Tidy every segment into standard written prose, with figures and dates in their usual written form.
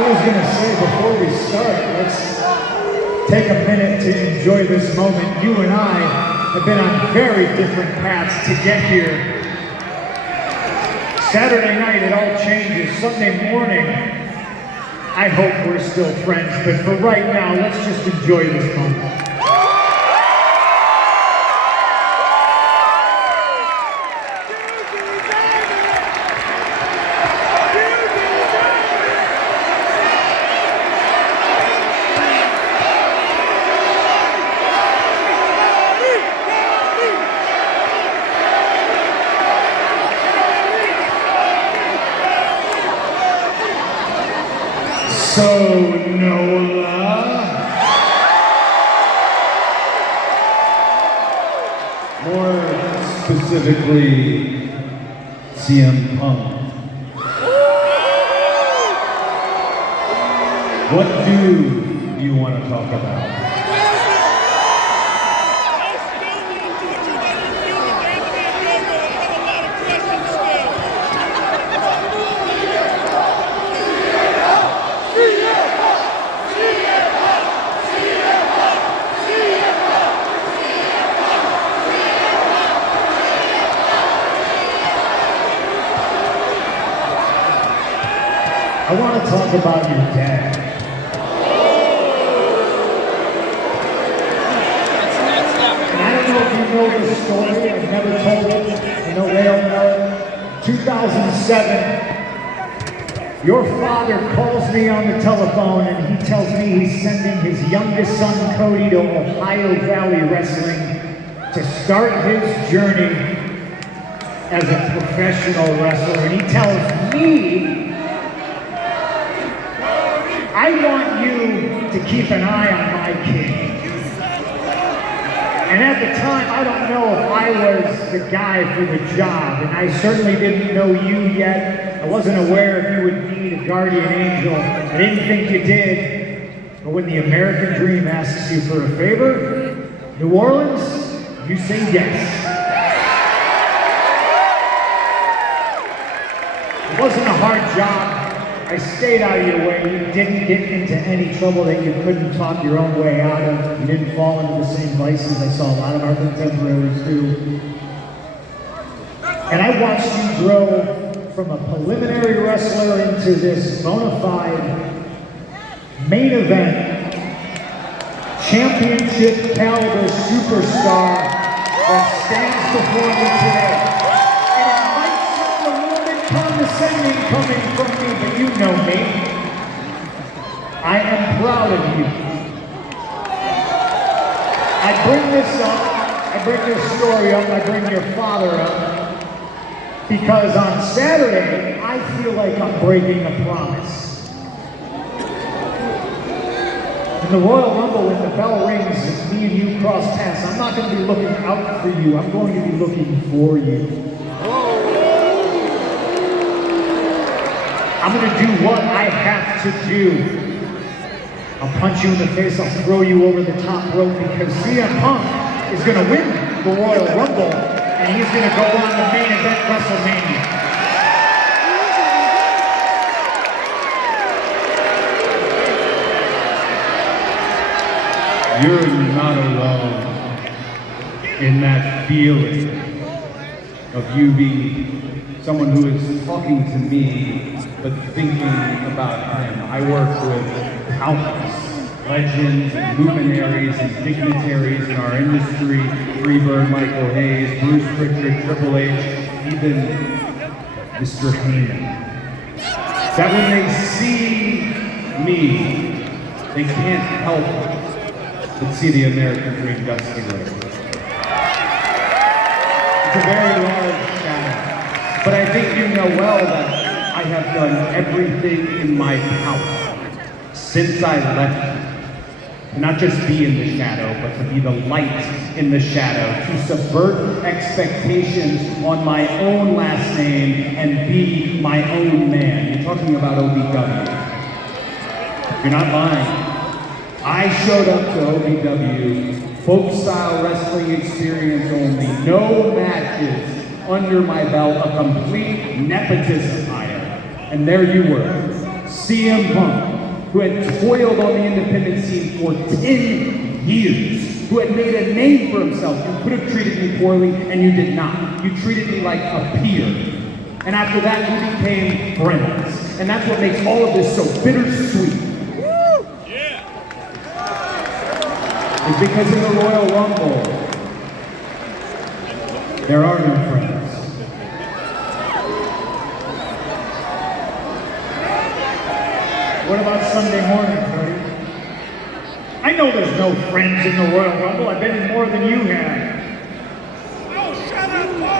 I was going to say before we start, let's take a minute to enjoy this moment. You and I have been on very different paths to get here. Saturday night, it all changes. Sunday morning, I hope we're still friends, but for right now, let's just enjoy this moment. So, Nola, more specifically, CM Punk. What do you want to talk about? I want to talk about your dad. And I don't know if you know this story. I've never told it. I know they all know it. 2007, your father calls me on the telephone and he tells me he's sending his youngest son, Cody, to Ohio Valley Wrestling to start his journey as a professional wrestler. And he tells me, I want you to keep an eye on my kid. And at the time, I don't know if I was the guy for the job, and I certainly didn't know you yet. I wasn't aware if you would need a guardian angel. I didn't think you did. But when the American dream asks you for a favor, New Orleans, you say yes. It wasn't a hard job. I stayed out of your way. You didn't get into any trouble that you couldn't talk your own way out of. You didn't fall into the same vices I saw a lot of our contemporaries do. And I watched you grow from a preliminary wrestler into this bona fide main event, championship caliber superstar that stands before me today. Condescending coming from me, but you know me. I am proud of you. I bring this up, I bring this story up, I bring your father up, because on Saturday, I feel like I'm breaking a promise. In the Royal Rumble, when the bell rings and me and you cross paths, I'm not going to be looking out for you, I'm going to be looking for you. I'm going to do what I have to do. I'll punch you in the face, I'll throw you over the top rope because CM Punk is going to win the Royal Rumble and he's going to go on the main event WrestleMania. You're not alone in that feeling of you being someone who is talking to me but thinking about him. I work with countless legends and luminaries and dignitaries in our industry, Freebird, Michael Hayes, Bruce Pritchard, Triple H, even Mr. Heyman. That when they see me, they can't help but see the American Dream Dusty Rhodes. It's a very large shadow, but I think you know well that I have done everything in my power since I left to not just be in the shadow, but to be the light in the shadow, to subvert expectations on my own last name and be my own man. You're talking about OVW. You're not lying. I showed up to OVW, folk-style wrestling experience only, no matches under my belt, a complete nepotism hire. And there you were, CM Punk, who had toiled on the independent scene for 10 years, who had made a name for himself. You could have treated me poorly, and you did not. You treated me like a peer. And after that, we became friends. And that's what makes all of this so bittersweet. It's because in the Royal Rumble, there are no friends. What about Sunday morning, Cody? I know there's no friends in the Royal Rumble. I've been in more than you have.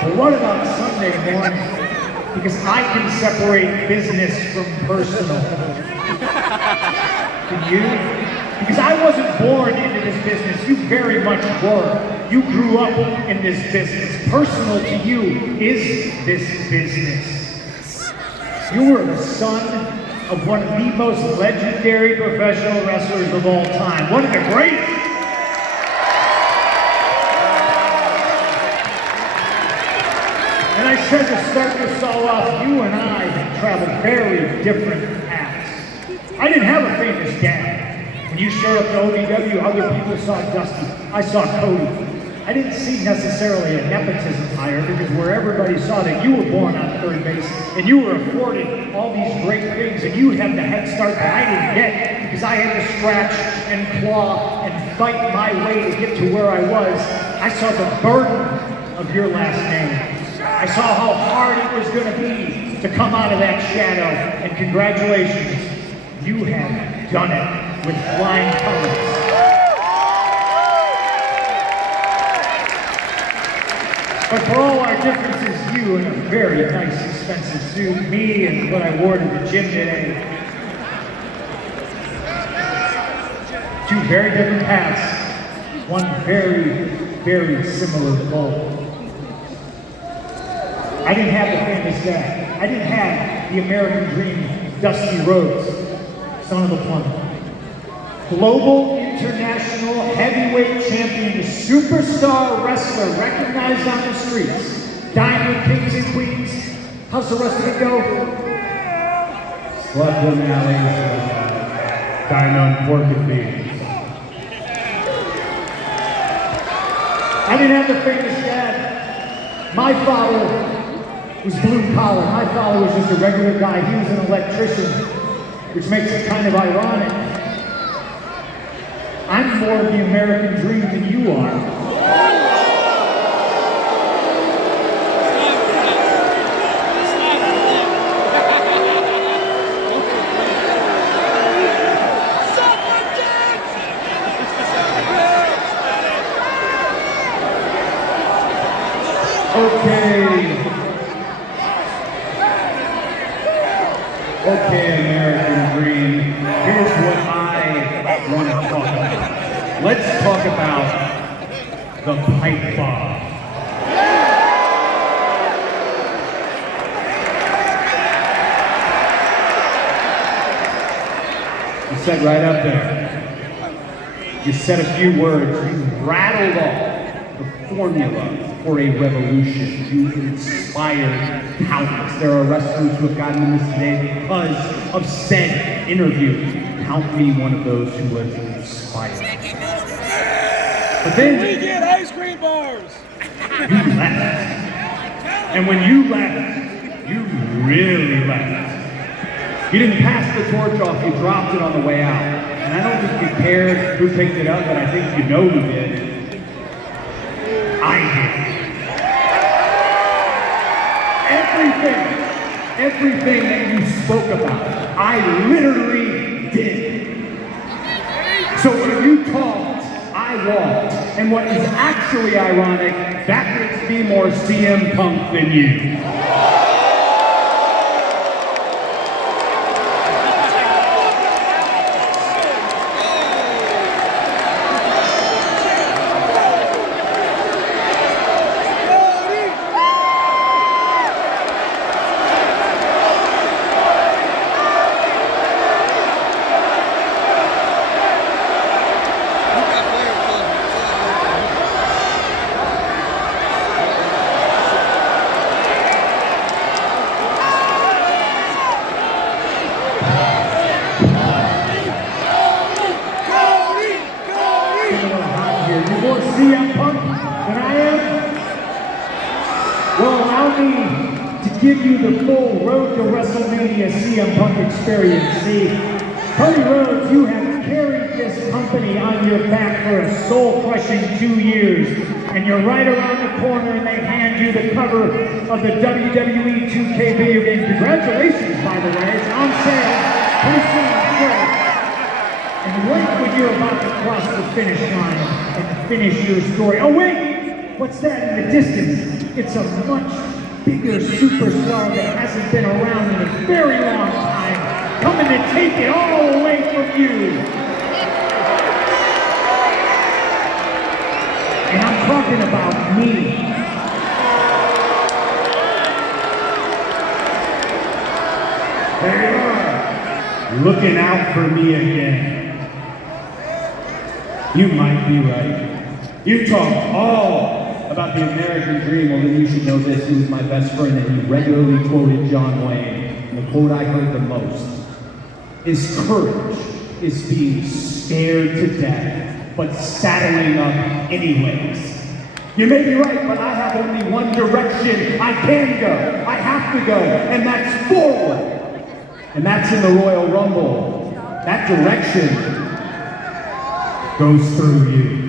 But what about Sunday morning? Because I can separate business from personal. Can you? Because I wasn't born into this business. You very much were. You grew up in this business. Personal to you is this business. You were the son of one of the most legendary professional wrestlers of all time. One of the greatest. And I said to start this all off, you and I have traveled very different paths. I didn't have a famous dad. When you showed up to OVW, other people saw Dusty. I saw Cody. I didn't see necessarily a nepotism hire because where everybody saw that you were born on third base and you were afforded all these great things and you had the head start that I didn't get because I had to scratch and claw and fight my way to get to where I was. I saw the burden of your last name. I saw how hard it was going to be to come out of that shadow, and congratulations, you have done it with flying colors. But for all our differences, you in a very nice, expensive suit, me and what I wore to the gym today, two very different paths, one very, very similar goal. I didn't have the famous dad. I didn't have the American dream, Dusty Rhodes, son of a plumber. Global international heavyweight champion, superstar wrestler recognized on the streets. Dine with kings and queens. How's the rest of it go? Clubs and alleys, dine on pork and beans. I didn't have the famous dad. My father was blue collar. My father was just a regular guy. He was an electrician, which makes it kind of ironic. I'm more of the American dream than you are. Okay, American dream. Here's what I want to talk about. Let's talk about the pipe bomb. You said right up there. You said a few words. You rattled off the formula for a revolution. You inspired countless. There are wrestlers who have gotten in this today because of said interview. Count me one of those who was inspired. But then we get ice cream bars. You left. And when you left, you really left. You didn't pass the torch off, you dropped it on the way out. And I don't think you cared who picked it up, but I think you know who did. I did. Everything that you spoke about, I literally did. So when you talked, I walked. And what is actually ironic, that makes me more CM Punk than you. CM Punk than I am? Well, allow me to give you the full road to WrestleMania CM Punk experience. See, Cody Rhodes, you have carried this company on your back for a soul-crushing 2 years, and you're right around the corner and they hand you the cover of the WWE 2K video game. Congratulations, by the way, it's on sale. Pretty soon, sure. And right when you're about to cross the finish line and finish your story. Oh wait, what's that in the distance? It's a much bigger superstar that hasn't been around in a very long time, coming to take it all away from you. And I'm talking about me. There you are, looking out for me again. You might be right. You talk all about the American dream, well then you should know this. He was my best friend and he regularly quoted John Wayne. And the quote I heard the most is courage is being scared to death, but saddling up anyways. You may be right, but I have only one direction I can go. I have to go, and that's forward. And that's in the Royal Rumble. That direction goes through you.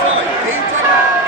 Sorry, game time.